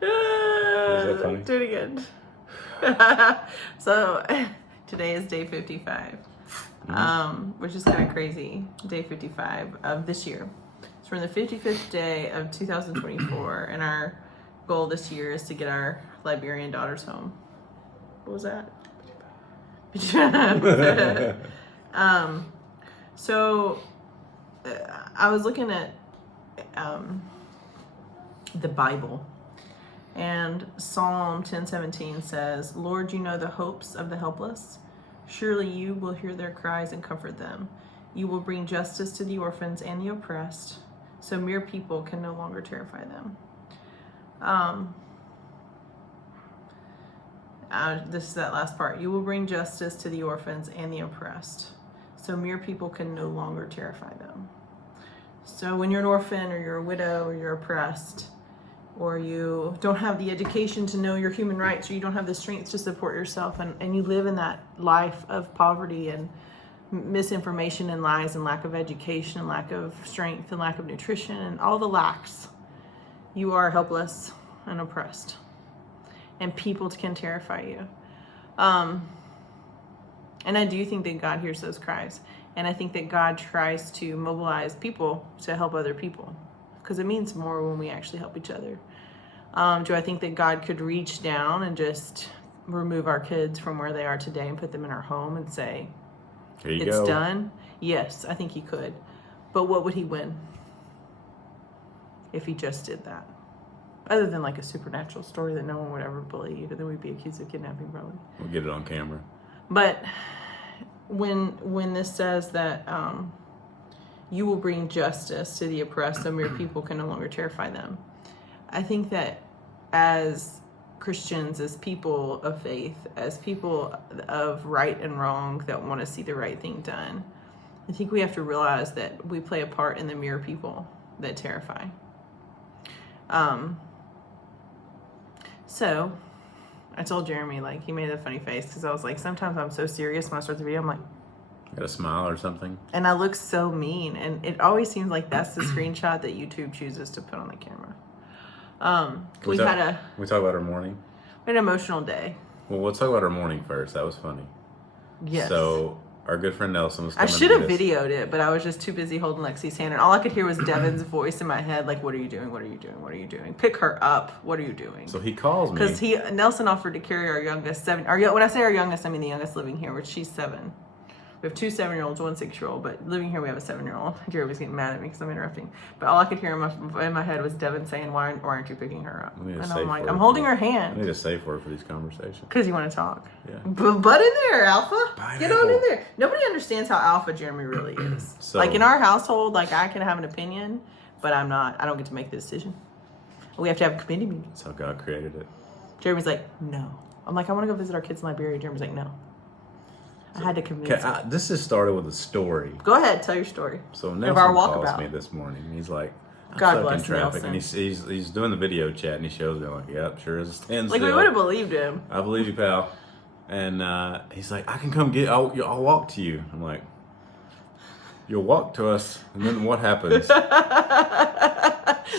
Was that funny? Do it again. So today is day 55, which is kind of crazy. Day 55 of this year. So we're in the 55th day of 2024, and our goal this year is to get our Liberian daughters home. What was that? So I was looking at the Bible, and Psalm 10:17 says, "Lord, you know the hopes of the helpless. Surely you will hear their cries and comfort them. You will bring justice to the orphans and the oppressed, so mere people can no longer terrify them." This is that last part. You will bring justice to the orphans and the oppressed, so mere people can no longer terrify them. So when you're an orphan, or you're a widow, or you're oppressed, or you don't have the education to know your human rights, or you don't have the strength to support yourself, and you live in that life of poverty and misinformation and lies and lack of education and lack of strength and lack of nutrition and all the lacks, you are helpless and oppressed, and people can terrify you. And I do think that God hears those cries. And I think that God tries to mobilize people to help other people, because it means more when we actually help each other. Do I think that God could reach down and just remove our kids from where they are today and put them in our home and say, Here you it's go. done? Yes, I think he could. But what would he win if he just did that? Other than like a supernatural story that no one would ever believe, and then we'd be accused of kidnapping probably. We'll get it on camera. But when this says that you will bring justice to the oppressed, so mere people can no longer terrify them, I think that as Christians, as people of faith, as people of right and wrong that want to see the right thing done, I think we have to realize that we play a part in the mere people that terrify. So I told Jeremy, like, he made a funny face because I was like, sometimes I'm so serious when I start the video. I'm like, Got a smile or something? and I look so mean. And it always seems like that's the screenshot that YouTube chooses to put on the camera. We had about our morning? an emotional day. Well, we'll talk about our morning first. That was funny. Yes. So our good friend Nelson was I coming should to have meet us. videoed it, but I was just too busy holding Lexi's hand. And all I could hear was Devin's voice in my head, like, what are you doing? What are you doing? What are you doing? Pick her up. What are you doing? So he calls me. Because Nelson offered to carry our youngest when I say our youngest, I mean the youngest living here, which she's 7. We have 2 7-year-olds, 1 6-year-old, but living here we have a 7-year-old. Jerry was getting mad at me because I'm interrupting. But all I could hear in my head was Devin saying, why aren't you picking her up? And I'm like, I'm holding her I hand. need a safe word for these conversations. Because you want to talk. Yeah. Butt in there, Alpha. Pineapple. Get on in there. Nobody understands how Alpha Jeremy really is. So- like in our household, like I can have an opinion, but I don't get to make the decision. We have to have a committee meeting. That's how God created it. Jeremy's like, no. I'm like, I want to go visit our kids in Liberia. Jeremy's like, no. I had to convince him. This just started with a story. Go ahead, tell your story. So Of Nelson our calls walkabout. me this morning. He's like, I'm God stuck in bless traffic. Nelson. And he's doing the video chat, and he shows me. I'm like, yep, sure is a standstill. Like, we would have believed him. I believe you, pal. And he's like, I can come I'll walk to you. I'm like, you'll walk to us, and then what happens? That's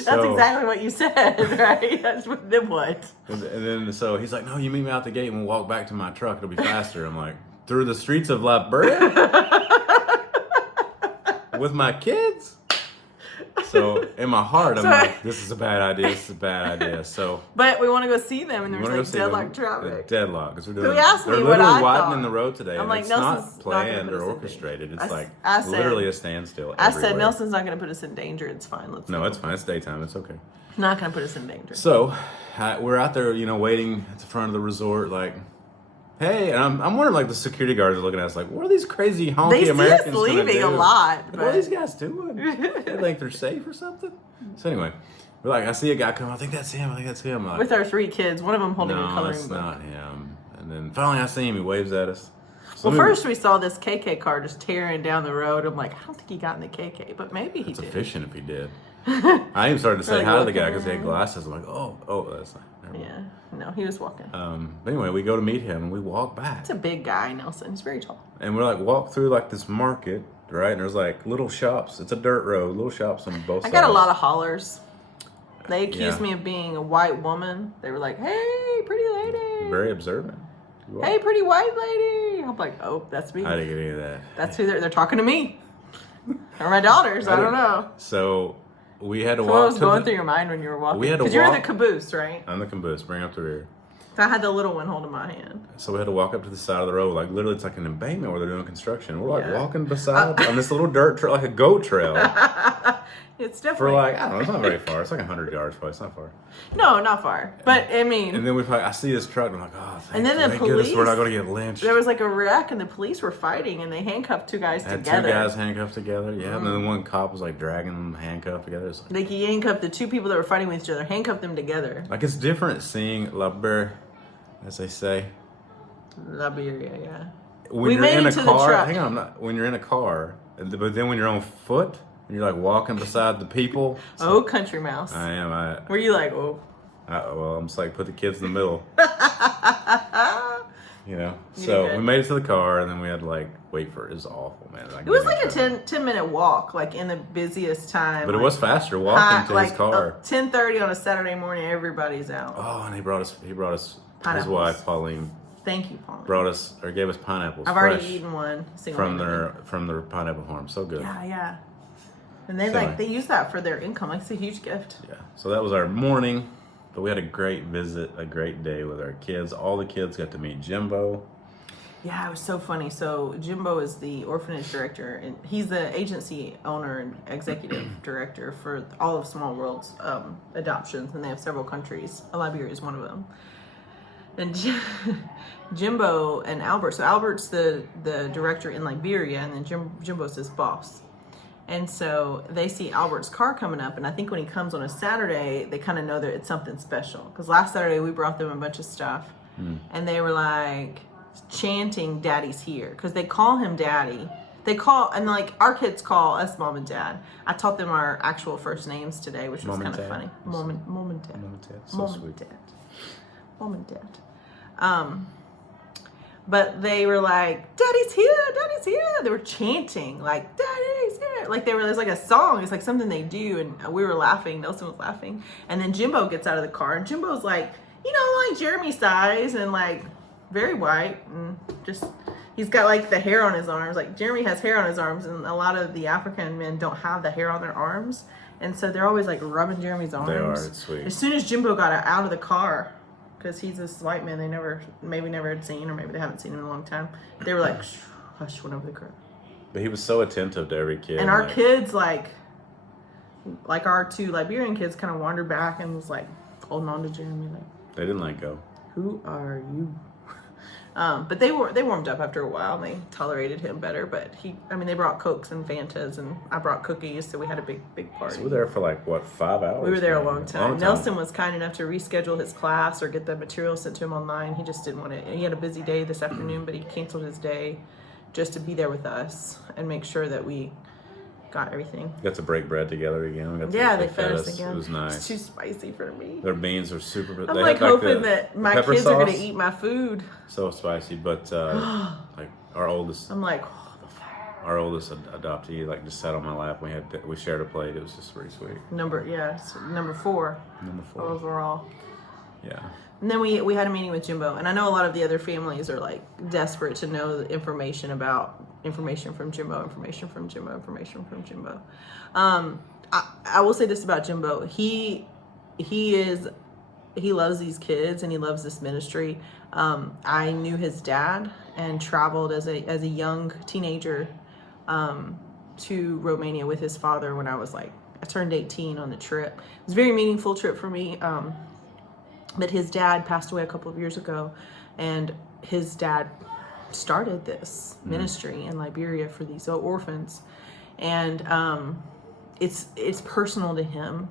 exactly what you said, right? Then what? And then so he's like, no, you meet me out the gate, and we'll walk back to my truck. It'll be faster. I'm like, through the streets of Liberia? With my kids? So in my heart, I'm like, this is a bad idea. This is a bad idea. So, but we want to go see them, and we wanna there's go like see deadlock them. traffic. Deadlock. Because they're asked me what literally I widening thought. the road today. I'm And like, it's Nelson's not not gonna planned put or us in orchestrated. danger. It's I said- literally a standstill. I said, everywhere. Nelson's not going to put us in danger. It's fine. Let's No, go. it's fine. It's daytime. It's okay. Not going to put us in danger. So we're out there, waiting at the front of the resort, like, hey, and I'm wondering, like, the security guards are looking at us like, what are these crazy honky They see Americans us gonna leaving do? a lot. Like, what are But these guys doing? They think they're safe or something? So anyway, we're like, I see a guy coming. I think that's him. I'm like, with our 3 kids, one of them holding a no, coloring it's book. not him. And then finally I see him. He waves at us. So Well, let me- first we saw this KK car just tearing down the road. I'm like, I don't think he got in the KK, but maybe he It's did. efficient if he did. I even started to say Like hi to the walking guy because he had around. glasses. I'm like, oh, that's not. Never mind. Yeah, no, he was walking. But anyway, we go to meet him and we walk back. It's a big guy, Nelson. He's very tall. And we're like walk through like this market, right? And there's like little shops. It's a dirt road, little shops on both sides. I got a lot of hollers. They accused Yeah. me of being a white woman. They were like, "Hey, pretty lady." Very observant. You are. Hey, pretty white lady. I'm like, oh, that's me. I didn't get any of that. That's who they're talking to me. Or my daughters. I don't know. So we had to So what walk was going through your mind when you were walking? We had to Because you're in the walk- caboose, right? I'm the caboose, bring up the rear. So I had the little one holding my hand. So we had to walk up to the side of the road, like literally it's like an embankment where they're doing construction. We're like Yeah. walking beside on this little dirt trail, like a goat trail. It's For definitely like, I don't know, it's not very far. It's like 100 yards probably, it's not far. no, not far. But I mean, And then I see this truck and I'm like, oh, And then the thank goodness we're not police- going to get lynched. there was like a wreck and the police were fighting and they handcuffed two guys Had together. two guys handcuffed together, yeah. And then one cop was like dragging them handcuffed together. It's Like he handcuffed the two people that were fighting with each other, handcuffed them together. like it's different seeing Liberia, as they say. Liberia, yeah. When We you're made in it a to the car, truck. hang on, when you're in a car, but then when you're on foot, and you're like walking beside the people. Oh, country mouse. I am. Were you like, oh? Well, I'm just like, put the kids in the middle. You know? You So did. we made it to the car, and then we had to like wait for it. It was awful, man. It was like a 10-minute walk, like in the busiest time. But it like, was faster walking to like his car. 10:30 on a Saturday morning, everybody's out. Oh, and he brought us, his Pineapples. wife, Pauline, Thank you, Paul. gave us pineapples. I've already fresh eaten one. from their pineapple farm. So good. Yeah, yeah. And they So- they use that for their income. Like, it's a huge gift. Yeah. So that was our morning, but we had a great visit, a great day with our kids. All the kids got to meet Jimbo. Yeah, it was so funny. So Jimbo is the orphanage director, and he's the agency owner and executive director for all of Small World's adoptions, and they have several countries. Liberia is one of them. And Jimbo and Albert. So Albert's the director in Liberia, and then Jimbo's his boss. And so they see Albert's car coming up, and I think when he comes on a Saturday, they kind of know that it's something special. Because last Saturday we brought them a bunch of stuff, and they were like chanting "Daddy's here" because they call him Daddy. They call, and like our kids call us Mom and Dad. I taught them our actual first names today, which was Mom and kind of Dad. funny. Mom and Dad. Mom and Dad. So Mom sweet. and Dad. Mom and Dad. But they were like, "Daddy's here, Daddy's here." They were chanting like, "Daddy's here." Like there's like a song. It's like something they do, and we were laughing. Nelson was laughing, and then Jimbo gets out of the car, and Jimbo's like, like Jeremy size and like very white, and just he's got like the hair on his arms. Like Jeremy has hair on his arms, and a lot of the African men don't have the hair on their arms, and so they're always like rubbing Jeremy's arms. They are. It's sweet. As soon as Jimbo got out of the car, because he's this white man they maybe never had seen, or maybe they haven't seen him in a long time, they were like, "Shh, hush," went over the crowd. But he was so attentive to every kid. And our kids, like our two Liberian kids, kind of wandered back and was like holding on to Jeremy, like, They didn't let go. "Who are you?" But they warmed up after a while, and they tolerated him better. But they brought Cokes and Fantas, and I brought cookies, so we had a big party. So we were there for like, what, 5 hours? We were there a man? long time. Nelson was kind enough to reschedule his class or get the material sent to him online. He just didn't want to. He had a busy day this afternoon, but he canceled his day just to be there with us and make sure that we got everything. Got to break bread together again. They fed us again. It was nice. It's too spicy for me. Their beans are super. I'm they like had, hoping the that my pepper kids are going to sauce. eat my food. So spicy, but like our oldest I'm like, adoptee like just sat on my lap. We shared a plate. It was just pretty sweet. number 4 Number 4. overall. Yeah. And then we had a meeting with Jimbo, and I know a lot of the other families are like desperate to know the information from Jimbo. I will say this about Jimbo: he loves these kids and he loves this ministry. I knew his dad and traveled as a young teenager to Romania with his father when I turned 18 on the trip. It was a very meaningful trip for me. But his dad passed away a couple of years ago, and his dad started this ministry in Liberia for these orphans, and it's personal to him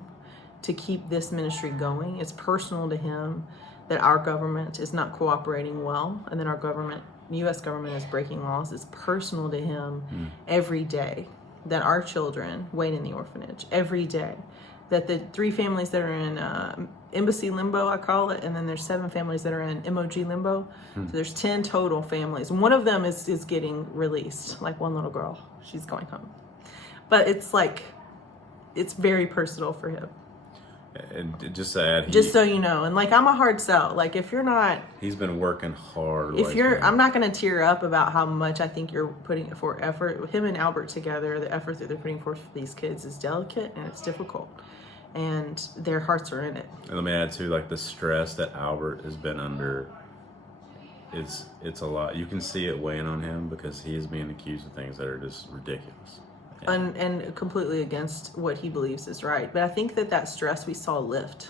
to keep this ministry going. It's personal to him that our government is not cooperating well, and that our U.S. government is breaking laws. It's personal to him every day that our children wait in the orphanage every day. That the 3 families that are in embassy limbo, I call it, and then there's 7 families that are in MOG limbo. So there's 10 total families. One of them is getting released, like one little girl. she's going home. But it's like, it's very personal for him. And just to add, Just so you know, and like, I'm a hard sell. Like, if you're not, he's been working hard. if you're, I'm not going to tear up about how much I think you're putting for effort. With him and Albert together, the effort that they're putting forth for these kids is delicate and it's difficult, and their hearts are in it. And let me add too, like the stress that Albert has been under. It's a lot. You can see it weighing on him because he is being accused of things that are just ridiculous. And completely against what he believes is right. But I think that stress we saw lift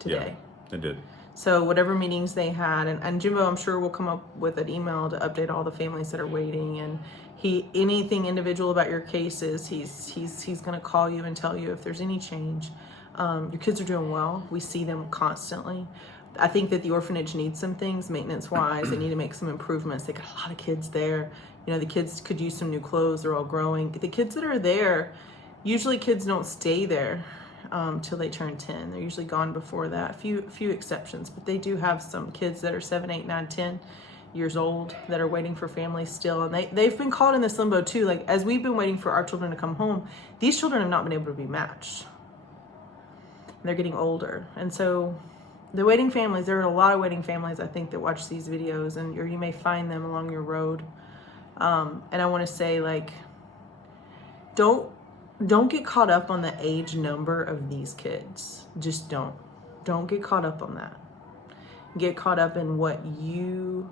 today. Yeah, it did. So whatever meetings they had, and Jimbo, I'm sure will come up with an email to update all the families that are waiting. And anything individual about your cases, he's going to call you and tell you if there's any change. Your kids are doing well. We see them constantly. I think that the orphanage needs some things maintenance-wise. They need to make some improvements. They got a lot of kids there. You know, the kids could use some new clothes. They're all growing. The kids that are there, usually kids don't stay there till they turn 10. They're usually gone before that. Few exceptions, but they do have some kids that are 7, 8, 9, 10 years old that are waiting for families still. And they've been caught in this limbo too. Like, as we've been waiting for our children to come home, these children have not been able to be matched. They're getting older. And so the waiting families, there are a lot of waiting families, I think, that watch these videos, or you may find them along your road. And I want to say, like, don't get caught up on the age number of these kids. Just don't get caught up on that. Get caught up in what you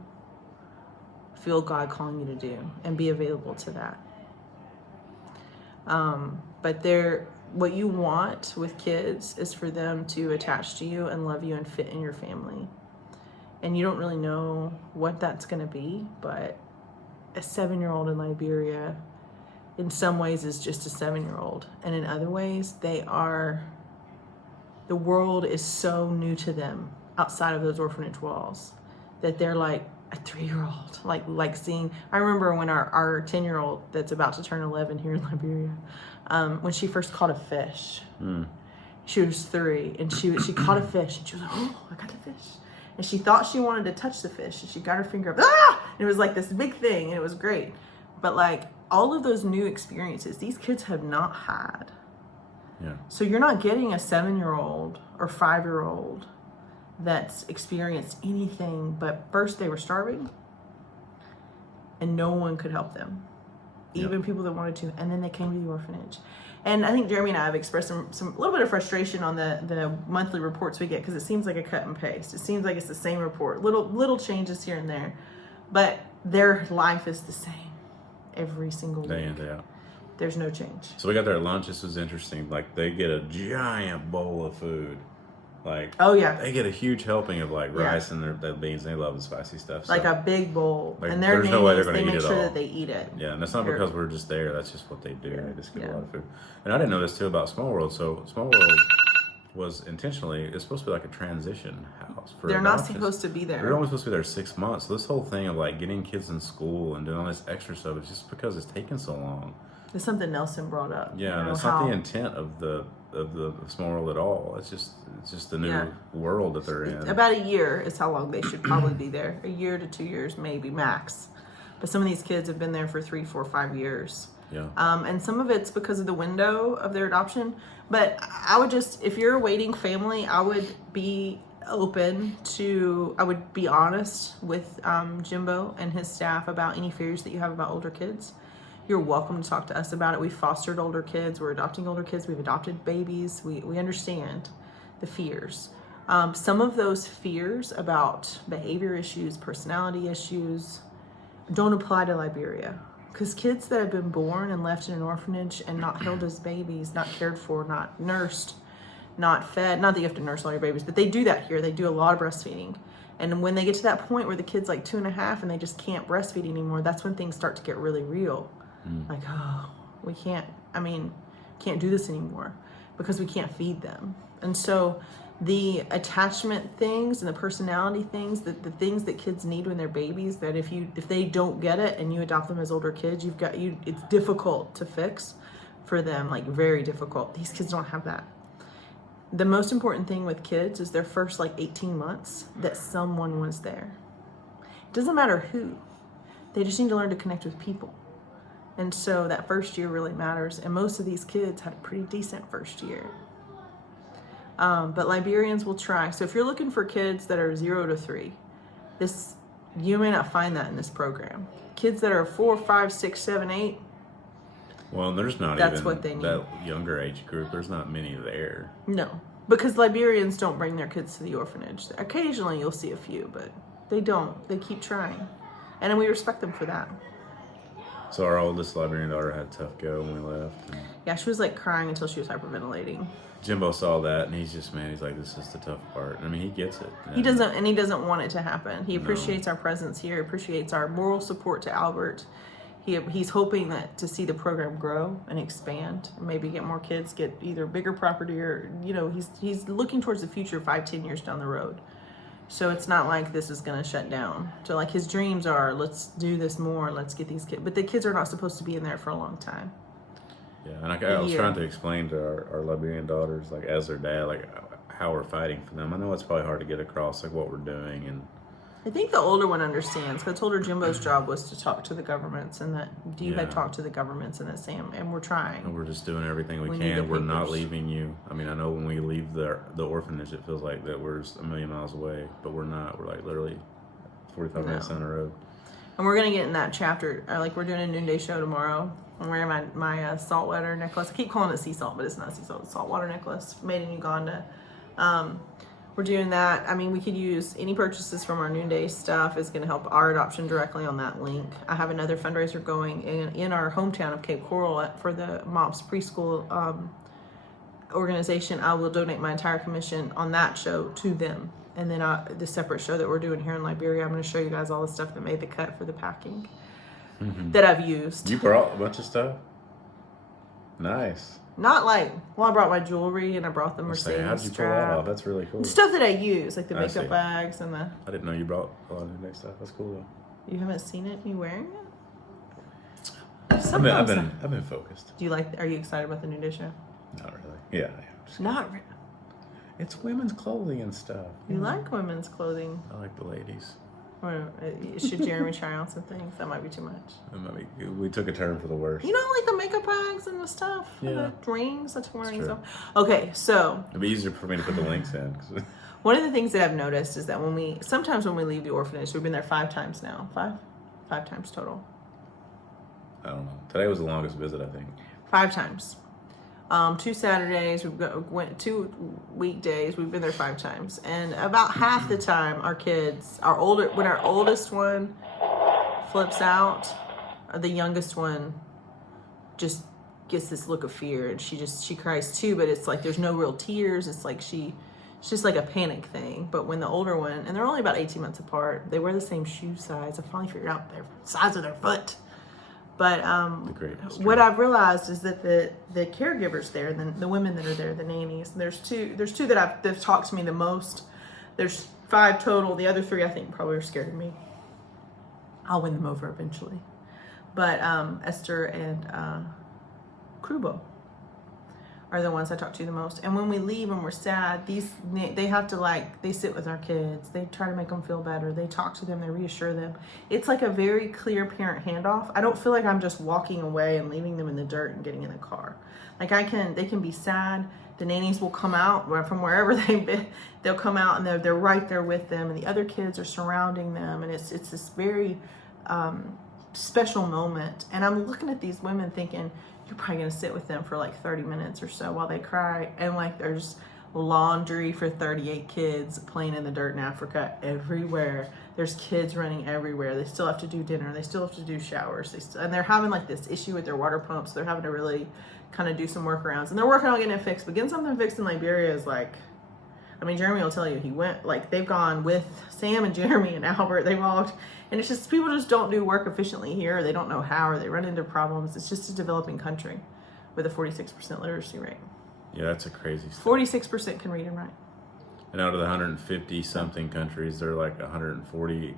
feel God calling you to do and be available to that. But what you want with kids is for them to attach to you and love you and fit in your family. And you don't really know what that's going to be, but a 7-year-old in Liberia in some ways is just a 7-year-old. And in other ways, the world is so new to them outside of those orphanage walls that they're like a 3-year-old. Like seeing, I remember when our 10-year-old that's about to turn 11 here in Liberia, when she first caught a fish. She was 3, and she caught a fish, and she was like, oh, I got the fish. And she thought she wanted to touch the fish, and she got her finger up, and it was like this big thing, and it was great. But like, all of those new experiences, these kids have not had. Yeah. So you're not getting a 7-year-old or 5-year-old that's experienced anything, but first they were starving, and no one could help them. Even people that wanted to, and then they came to the orphanage. And I think Jeremy and I have expressed some little bit of frustration on the monthly reports we get, because it seems like a cut and paste. It seems like it's the same report, little changes here and there, but their life is the same every single week. Day in, day out. There's no change. So we got their lunch. This was interesting. Like, they get a giant bowl of food. Like, oh yeah, they get a huge helping of like rice and their beans. They love the spicy stuff. So, like a big bowl, like, and their there's no way they're they gonna eat make it sure all. that they eat it. Yeah, and that's not because we're just there. That's just what they do. Yeah. They just get a lot of food. And I didn't know this too about Small World. So Small World was intentionally, it's supposed to be like a transition house for They're adoptions. not supposed to be there. They're only supposed to be there 6 months. So this whole thing of like getting kids in school and doing all this extra stuff is just because it's taken so long. It's something Nelson brought up. Yeah, and it's not the intent of the Small World at all. It's just the new world that they're in. About a year is how long they should probably be there. A year to 2 years, maybe max. But some of these kids have been there for 3, 4, 5 years. Yeah. And some of it's because of the window of their adoption. But I would just, if you're a waiting family, I would be open to, I would be honest with Jimbo and his staff about any fears that you have about older kids. You're welcome to talk to us about it. We fostered older kids. We're adopting older kids. We've adopted babies. We understand the fears. Some of those fears about behavior issues, personality issues, don't apply to Liberia. Because kids that have been born and left in an orphanage and not held as babies, not cared for, not nursed, not fed, not that you have to nurse all your babies, but they do that here. They do a lot of breastfeeding. And when they get to that point where the kid's like 2.5 and they just can't breastfeed anymore, that's when things start to get really real. Like, oh, we can't do this anymore because we can't feed them. And so the attachment things and the personality things, the things that kids need when they're babies, that if they don't get it and you adopt them as older kids, it's difficult to fix for them, like very difficult. These kids don't have that. The most important thing with kids is their first 18 months that someone was there. It doesn't matter who. They just need to learn to connect with people. And so that first year really matters. And most of these kids had a pretty decent first year. But Liberians will try. So if you're looking for kids that are 0 to 3, you may not find that in this program. Kids that are 4, 5, 6, 7, 8. Well, there's not That's even what they need. that younger age group. There's not many there. No, because Liberians don't bring their kids to the orphanage. Occasionally you'll see a few, but they don't. They keep trying. And we respect them for that. So our oldest Liberian daughter had a tough go when we left. And Yeah, she was like crying until she was hyperventilating. Jimbo saw that, and he's like, this is the tough part. I mean, he gets it. He doesn't want it to happen. He appreciates our presence here, appreciates our moral support to Albert. He's hoping that to see the program grow and expand, and maybe get more kids, get either bigger property or, he's looking towards the future 5-10 years down the road. So it's not like this is going to shut down. So like his dreams are, let's do this more, let's get these kids. But the kids are not supposed to be in there for a long time. Yeah, and I was trying to explain to our Liberian daughters, like as their dad, like how we're fighting for them. I know it's probably hard to get across like what we're doing, and I think the older one understands. Because I told her Jimbo's job was to talk to the governments, and that you had talked to the governments, and that Sam, and we're trying. And we're just doing everything we need can. the We're not papers. leaving you. I mean, I know when we leave the orphanage, it feels like that we're just a million miles away, but we're not. We're like literally 45 minutes down the road. And we're gonna get in that chapter. We're doing a noonday show tomorrow. I'm wearing my saltwater necklace. I keep calling it sea salt, but it's not sea salt. It's saltwater necklace made in Uganda. We're doing that. I mean, we could use any purchases from our noonday stuff is going to help our adoption directly on that link. I have another fundraiser going in our hometown of Cape Coral for the MOPS preschool organization. I will donate my entire commission on that show to them. And then the separate show that we're doing here in Liberia, I'm going to show you guys all the stuff that made the cut for the packing that I've used. You brought a bunch of stuff? Nice. Not like, I brought my jewelry and I brought the Mercedes How'd you pull strap. that off? That's really cool. The stuff that I use, like the I makeup see. bags and the... I didn't know you brought a lot of new stuff. That's cool though. You haven't seen it? Me wearing it? I've been focused. Are you excited about the new day show? Not really. Yeah. Not really. It's women's clothing and stuff. You like women's clothing? I like the ladies. Or should Jeremy try on some things? That might be too much. We took a turn for the worse. You don't like the makeup bags and the stuff? Yeah. And the rings? That's wearing true. stuff. Okay, so It'd be easier for me to put the links in. 'Cause one of the things that I've noticed is that sometimes when we leave the orphanage, we've been there 5 times now. 5 times total. I don't know. Today was the longest visit, I think. 5 times. 2 Saturdays, went 2 weekdays, we've been there 5 times. And about half the time, when our oldest one flips out, the youngest one just gets this look of fear, and she cries too, but it's like there's no real tears. It's like it's just like a panic thing. But when the older one, and they're only about 18 months apart, they wear the same shoe size. I finally figured out their size of their foot. But what I've realized is that the caregivers there, and the women that are there, the nannies, there's two that they've talked to me the most. There's 5 total. The other 3 I think probably are scared of me. I'll win them over eventually. But Esther and Krubo are the ones I talk to the most. And when we leave and we're sad, they have to they sit with our kids. They try to make them feel better. They talk to them. They reassure them. It's like a very clear parent handoff. I don't feel like I'm just walking away and leaving them in the dirt and getting in the car. They can be sad. The nannies will come out from wherever they've been. They'll come out and they're right there with them, and the other kids are surrounding them, and it's this very special moment. And I'm looking at these women thinking, you're probably going to sit with them for 30 minutes or so while they cry. And there's laundry for 38 kids playing in the dirt in Africa everywhere. There's kids running everywhere. They still have to do dinner. They still have to do showers. And they're having this issue with their water pumps. They're having to really kind of do some workarounds. And they're working on getting it fixed. But getting something fixed in Liberia is Jeremy will tell you, he went, they've gone with Sam and Jeremy and Albert. They walked. And it's just, people just don't do work efficiently here. Or they don't know how, or they run into problems. It's just a developing country with a 46% literacy rate. Yeah, that's a crazy stuff. 46% can read and write. And out of the 150 something countries, they're 140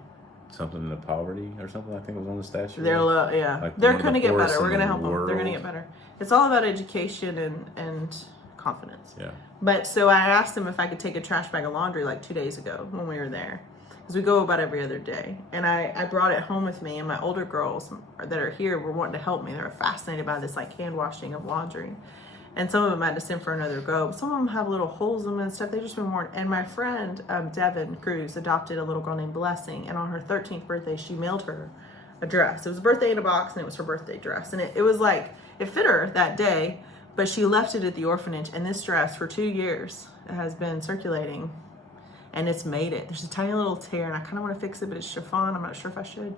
something in the poverty or something. I think it was on the statute. They're low, yeah. They're going to get better. We're going to help them. They're going to get better. It's all about education and confidence. Yeah. But so I asked them if I could take a trash bag of laundry 2 days ago when we were there. because we go about every other day. And I brought it home with me, and my older girls that are here were wanting to help me. They were fascinated by this like hand washing of laundry. And some of them had to send for another go. But some of them have little holes in them and stuff. They've just been worn. And my friend, Devin Cruz, adopted a little girl named Blessing. And on her 13th birthday, she mailed her a dress. It was a birthday in a box, and it was her birthday dress. And it was like, it fit her that day, but she left it at the orphanage. And this dress, for 2 years, has been circulating. And it's made it. There's a tiny little tear, and I kind of want to fix it, but it's chiffon. I'm not sure if I should.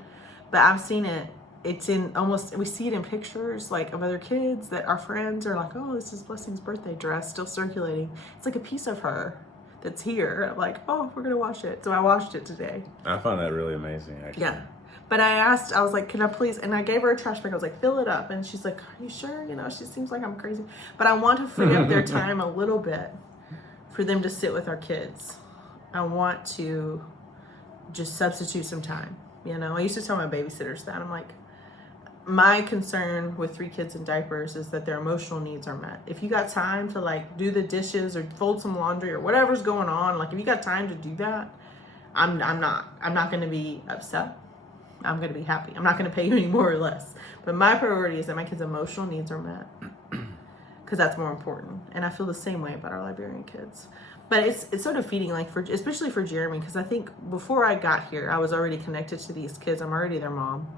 But I've seen it. It's in almost, we see it in pictures like of other kids that our friends are like, oh, this is Blessing's birthday dress still circulating. It's like a piece of her that's here. I'm like, oh, we're going to wash it. So I washed it today. I find that really amazing, actually. Yeah. But I was like, can I please? And I gave her a trash bag. I was like, fill it up. And she's like, are you sure? You know, she seems like I'm crazy. But I want to free up their time a little bit for them to sit with our kids. I want to just substitute some time. You know, I used to tell my babysitters that. I'm like, my concern with 3 kids in diapers is that their emotional needs are met. If you got time to like do the dishes or fold some laundry or whatever's going on, like if you got time to do that, I'm not going to be upset. I'm going to be happy. I'm not going to pay you any more or less. But my priority is that my kids' emotional needs are met, because that's more important. And I feel the same way about our Liberian kids. But it's so defeating, like especially for Jeremy, because I think before I got here, I was already connected to these kids. I'm already their mom.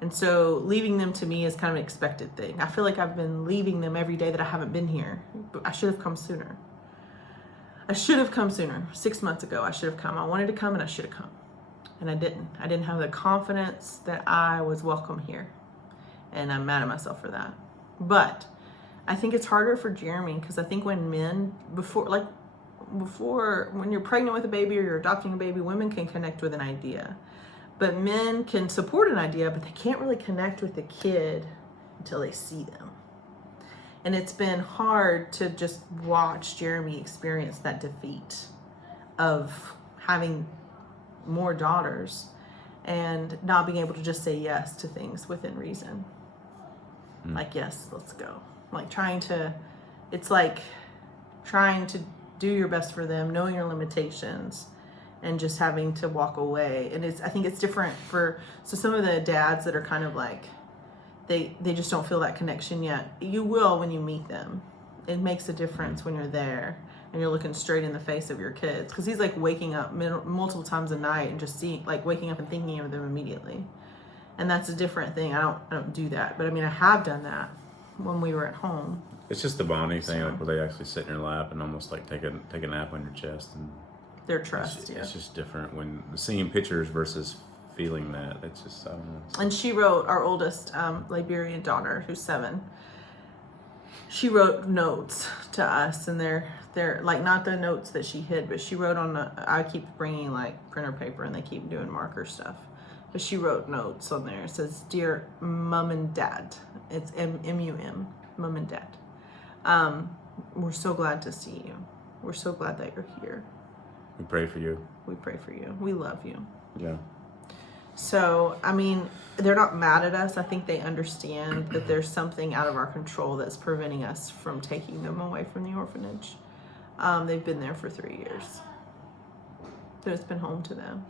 And so leaving them to me is kind of an expected thing. I feel like I've been leaving them every day that I haven't been here. But I should have come sooner. 6 months ago, I should have come. I wanted to come, and I should have come. And I didn't. I didn't have the confidence that I was welcome here. And I'm mad at myself for that. But I think it's harder for Jeremy, because I think when men, before, when you're pregnant with a baby or you're adopting a baby, women can connect with an idea. But men can support an idea, but they can't really connect with the kid until they see them. And it's been hard to just watch Jeremy experience that defeat of having more daughters and not being able to just say yes to things within reason. Like, yes, let's go. Like trying to do your best for them, knowing your limitations, and just having to walk away. And I think it's different so some of the dads that are kind of like, they just don't feel that connection yet. You will when you meet them. It makes a difference when you're there and you're looking straight in the face of your kids. Because he's like waking up multiple times a night and just waking up and thinking of them immediately. And that's a different thing. I don't do that. But I mean, I have done that when we were at home. It's just the bonding thing, like where they actually sit in your lap and almost like take a nap on your chest. And their trust, it's just different when seeing pictures versus feeling that. It's just, I don't know. And she wrote, our oldest Liberian daughter, who's 7, she wrote notes to us, and they're like not the notes that she hid, but she wrote I keep bringing like printer paper, and they keep doing marker stuff. But she wrote notes on there. It says, "Dear Mom and Dad." It's MUM, Mom and Dad. We're so glad to see you. We're so glad that you're here. We pray for you. We pray for you. We love you. Yeah. So, I mean, they're not mad at us. I think they understand that there's something out of our control that's preventing us from taking them away from the orphanage. They've been there for 3 years. So it's been home to them.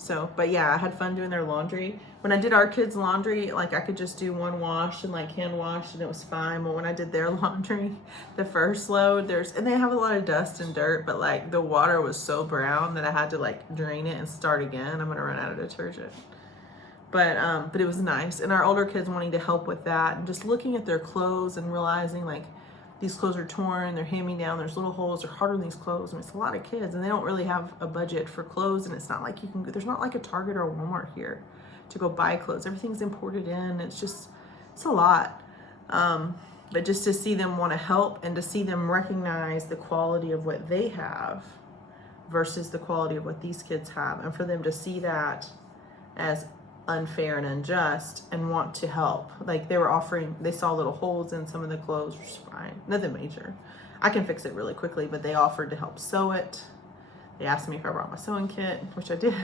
So, but yeah, I had fun doing their laundry. When I did our kids' laundry, like I could just do one wash and like hand wash and it was fine. But when I did their laundry, the first load, and they have a lot of dust and dirt, but like the water was so brown that I had to like drain it and start again. I'm gonna run out of detergent. But it was nice. And our older kids wanting to help with that and just looking at their clothes and realizing like these clothes are torn, they're hand-me-down, there's little holes, they're harder than these clothes. I mean, it's a lot of kids and they don't really have a budget for clothes, and it's not like there's not like a Target or a Walmart here to go buy clothes. Everything's imported in. It's a lot. But just to see them want to help and to see them recognize the quality of what they have versus the quality of what these kids have, and for them to see that as unfair and unjust and want to help. Like they saw little holes in some of the clothes, which is fine, nothing major. I can fix it really quickly, but they offered to help sew it. They asked me if I brought my sewing kit, which I did.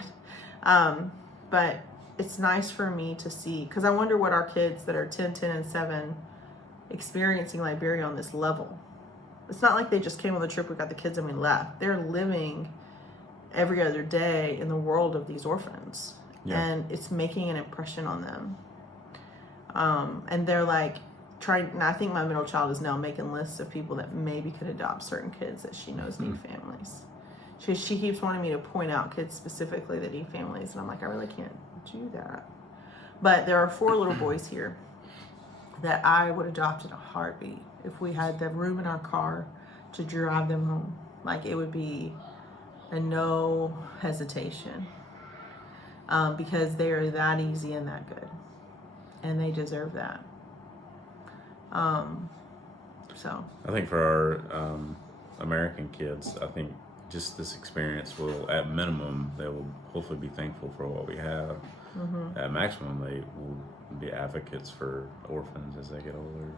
But it's nice for me to see, because I wonder what our kids that are 10, 10, and 7 experiencing Liberia on this level. It's not like they just came on the trip, we got the kids and we left. They're living every other day in the world of these orphans. Yeah. And it's making an impression on them. And they're like trying, and I think my middle child is now making lists of people that maybe could adopt certain kids that she knows need families. She keeps wanting me to point out kids specifically that need families, and I'm like, I really can't do that. But there are 4 little boys here that I would adopt in a heartbeat if we had the room in our car to drive them home. Like, it would be a no hesitation, because they are that easy and that good, and they deserve that. So I think for our American kids, I think just this experience will, at minimum, they will hopefully be thankful for what we have. At maximum, they will be advocates for orphans as they get older.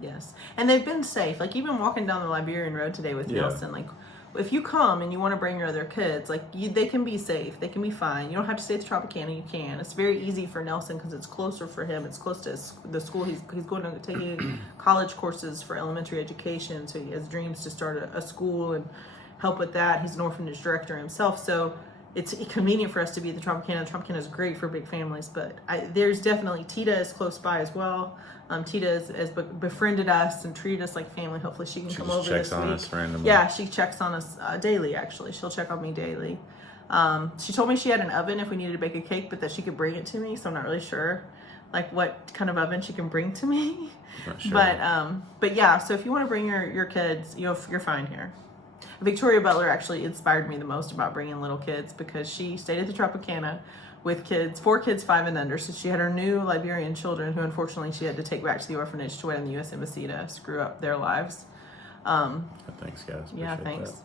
Yes, and they've been safe. Like, even walking down the Liberian Road today with Nelson, like, if you come and you want to bring your other kids, like, they can be safe, they can be fine. You don't have to stay at the Tropicana. You can. It's very easy for Nelson because it's closer for him. It's close to the school. He's going to take college courses for elementary education, so he has dreams to start a school and help with that. He's an orphanage director himself, so it's convenient for us to be at the Tropicana. Tropicana is great for big families, but there's definitely, Tita is close by as well. Tita has befriended us and treated us like family. Hopefully she can come over this week. She checks on us randomly. Yeah, she checks on us daily, actually. She'll check on me daily. She told me she had an oven if we needed to bake a cake, but that she could bring it to me, so I'm not really sure like what kind of oven she can bring to me. Not sure. But yeah, so if you want to bring your kids, you're fine here. Victoria Butler actually inspired me the most about bringing little kids, because she stayed at the Tropicana with 4 kids 5 and under. So she had her new Liberian children, who unfortunately she had to take back to the orphanage to wait on the U.S. Embassy to screw up their lives. Thanks, guys. Yeah, Appreciate thanks. that.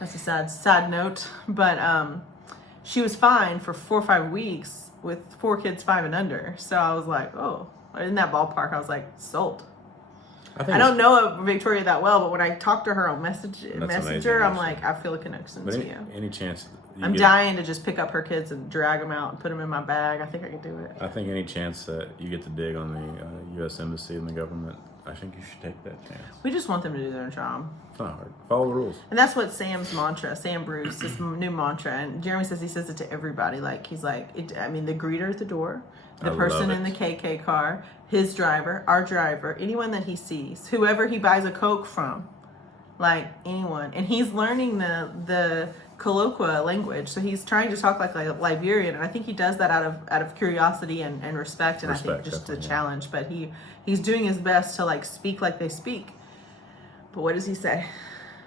That's a sad note. But she was fine for 4 or 5 weeks with 4 kids 5 and under. So I was like, oh, in that ballpark, I was like, sold. I don't know Victoria that well, but when I talk to her on Messenger, amazing, I'm like, I feel a connection to you. Any chance? I'm dying to just pick up her kids and drag them out and put them in my bag. I think I can do it. I think any chance that you get to dig on the U.S. Embassy and the government, I think you should take that chance. We just want them to do their job. It's not hard. Follow the rules. And that's what Sam's mantra, Sam Bruce, his new mantra. And Jeremy says he says it to everybody. Like, he's like, the greeter at the door, the person in the KK car, his driver, our driver, anyone that he sees, whoever he buys a Coke from, like anyone. And he's learning the colloqua language, so he's trying to talk like a Liberian, and I think he does that out of curiosity and respect, and I think just a challenge. But he's doing his best to like speak like they speak. But what does he say?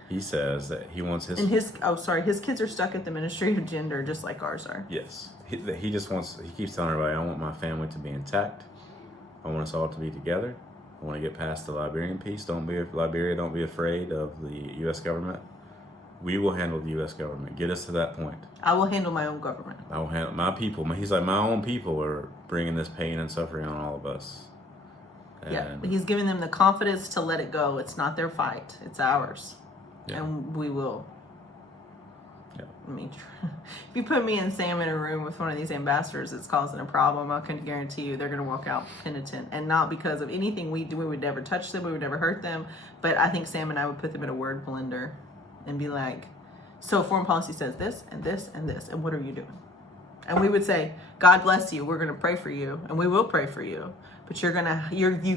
He says that he wants his his kids are stuck at the Ministry of Gender just like ours are. Yes, he keeps telling everybody, I want my family to be intact. I want us all to be together. I want to get past the Liberian piece. Liberia, don't be afraid of the U.S. government. We will handle the U.S. government. Get us to that point. I will handle my own government. I will handle my people. He's like, my own people are bringing this pain and suffering on all of us. And yeah, he's giving them the confidence to let it go. It's not their fight. It's ours. Yeah. And we will. Yeah. I mean, if you put me and Sam in a room with one of these ambassadors that's causing a problem, I can guarantee you they're going to walk out penitent. And not because of anything we do. We would never touch them. We would never hurt them. But I think Sam and I would put them in a word blender and be like, so foreign policy says this and this and this, and what are you doing? And we would say, God bless you. We're going to pray for you, and we will pray for you. But you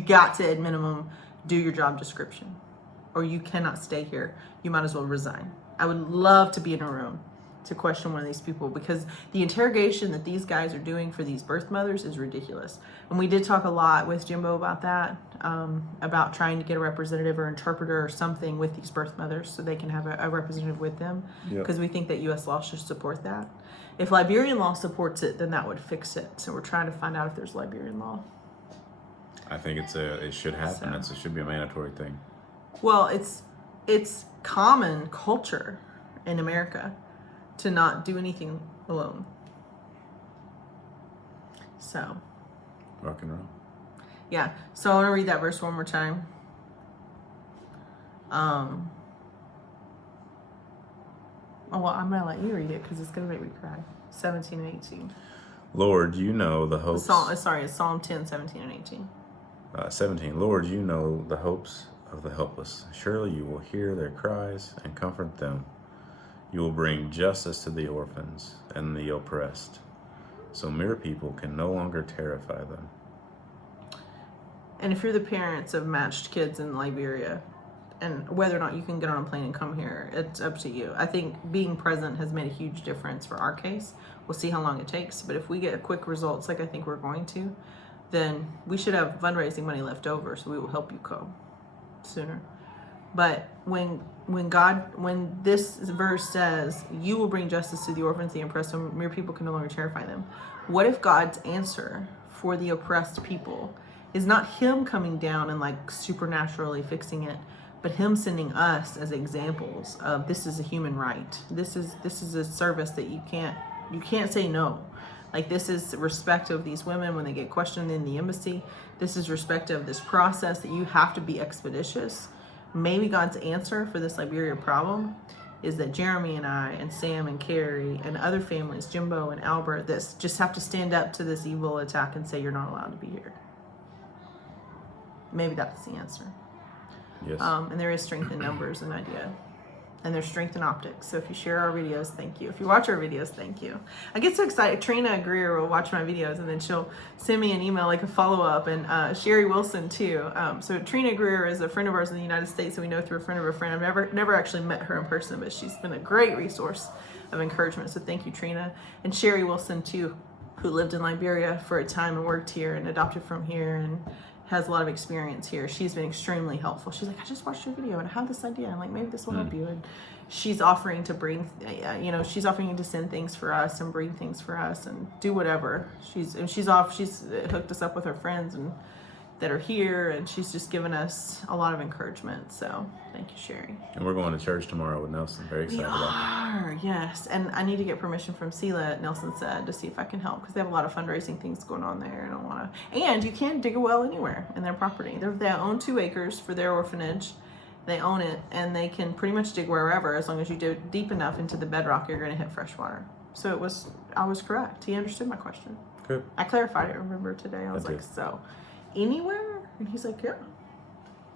got to, at minimum, do your job description, or you cannot stay here. You might as well resign. I would love to be in a room to question one of these people, because the interrogation that these guys are doing for these birth mothers is ridiculous. And we did talk a lot with Jimbo about that, about trying to get a representative or interpreter or something with these birth mothers so they can have a representative with them, because we think that U.S. law should support that. If Liberian law supports it, then that would fix it. So we're trying to find out if there's Liberian law. I think it should happen. It should be a mandatory thing. Well, it's common culture in America to not do anything alone. So. Rock and roll. Yeah. So I want to read that verse one more time. Oh, well, I'm going to let you read it because it's going to make me cry. 17 and 18. Lord, you know the hopes. It's Psalm 10, 17 and 18. 17. Lord, you know the hopes of the helpless. Surely you will hear their cries and comfort them. You will bring justice to the orphans and the oppressed, so mere people can no longer terrify them. And if you're the parents of matched kids in Liberia, and whether or not you can get on a plane and come here, it's up to you. I think being present has made a huge difference for our case. We'll see how long it takes, but if we get quick results like I think we're going to, then we should have fundraising money left over, so we will help you come sooner. But when this verse says, you will bring justice to the orphans, the oppressed, so mere people can no longer terrify them. What if God's answer for the oppressed people is not him coming down and like supernaturally fixing it, but him sending us as examples of this is a human right. This is a service that you can't say no. Like, this is respect of these women when they get questioned in the embassy. This is respect of this process that you have to be expeditious. Maybe God's answer for this Liberia problem is that Jeremy and I and Sam and Carrie and other families, Jimbo and Albert, that just have to stand up to this evil attack and say you're not allowed to be here. Maybe that's the answer. Yes. And there is strength in numbers and idea. And there's strength in optics. So if you share our videos, thank you. If you watch our videos, thank you. I get so excited. Trina Greer will watch my videos and then she'll send me an email, like a follow-up. And Sherry Wilson too. So Trina Greer is a friend of ours in the United States, and we know through a friend of a friend. I've never actually met her in person, but she's been a great resource of encouragement. So thank you, Trina. And Sherry Wilson too, who lived in Liberia for a time and worked here and adopted from here and has a lot of experience here. She's been extremely helpful. She's like, I just watched your video and I have this idea. I'm like, maybe this will help you. And she's offering to bring, she's offering to send things for us and bring things for us and do whatever. She's hooked us up with her friends and that are here, and she's just given us a lot of encouragement. So thank you, Sherry. And we're going to church tomorrow with Nelson. Very excited about that. Yes. And I need to get permission from Sela, Nelson said, to see if I can help, because they have a lot of fundraising things going on there. I don't want to. And you can dig a well anywhere in their property. They own 2 acres for their orphanage. They own it, and they can pretty much dig wherever, as long as you do deep enough into the bedrock, you're going to hit fresh water. So I was correct. He understood my question. Good. I clarified it, remember, today. I was like, did. so anywhere? And he's like, yeah.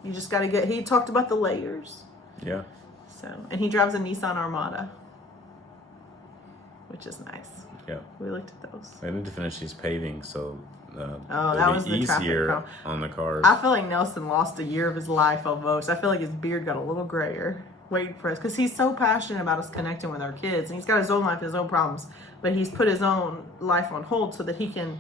You just got to he talked about the layers. Yeah. So, and he drives a Nissan Armada, which is nice. Yeah. We looked at those. I need to finish these paving, so that was the traffic easier problem. on the cars. I feel like Nelson lost a year of his life almost. I feel like his beard got a little grayer waiting for us, because he's so passionate about us connecting with our kids, and he's got his own life, his own problems, but he's put his own life on hold so that he can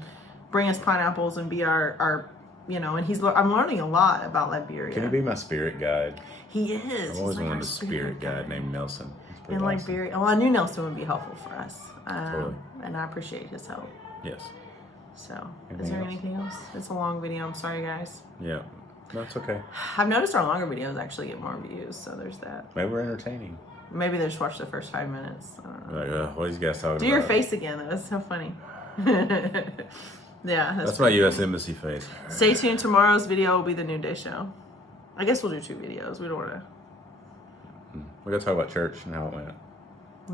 bring us pineapples and be our and I'm learning a lot about Liberia. Can you be my spirit guide? He is. I've always wanted a spirit guide named Nelson. In Liberia. Well, I knew Nelson would be helpful for us. Totally. And I appreciate his help. Yes. So, is there anything else? It's a long video. I'm sorry, guys. Yeah. That's okay. I've noticed our longer videos actually get more views, so there's that. Maybe we're entertaining. Maybe they just watch the first 5 minutes. I don't know. Like, what are these guys talking about? Do your face again. That's so funny. Yeah. That's my U.S. Embassy face. Stay tuned. Tomorrow's video will be the noonday show. I guess we'll do 2 videos. We don't want to. We got to talk about church and how it went.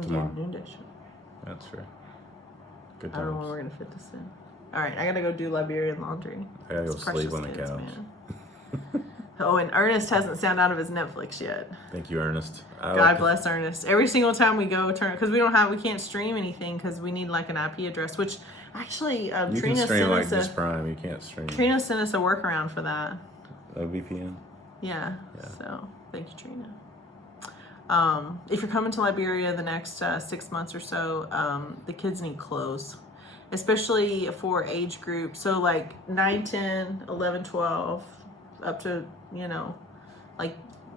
Tomorrow. Noonday show. That's right. Good I don't know when times. we're going to fit this in. All right. I got to go do Liberian laundry. I gotta go It's sleep precious on the kids, couch. man. Oh, and Ernest hasn't sound out of his Netflix yet. Thank you, Ernest. God bless Ernest. Every single time we go because we can't stream anything because we need like an IP address, which actually You Trina can stream sent like us this Prime. You can't stream Trina sent us a workaround for that. a VPN. Yeah. So thank you, Trina. If you're coming to Liberia the next 6 months or so, the kids need clothes, especially for age groups. So like 9, 10, 11, 12, up to, like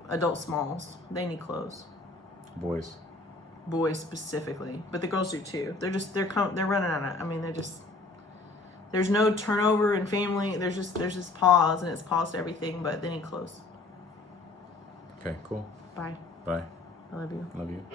adult smalls. They need clothes. Boys specifically, but the girls do too. They're running out of. I mean, there's no turnover in family. There's just pause, and it's pause to everything. But they need clothes. Okay, cool. Bye. Bye. I love you. Love you.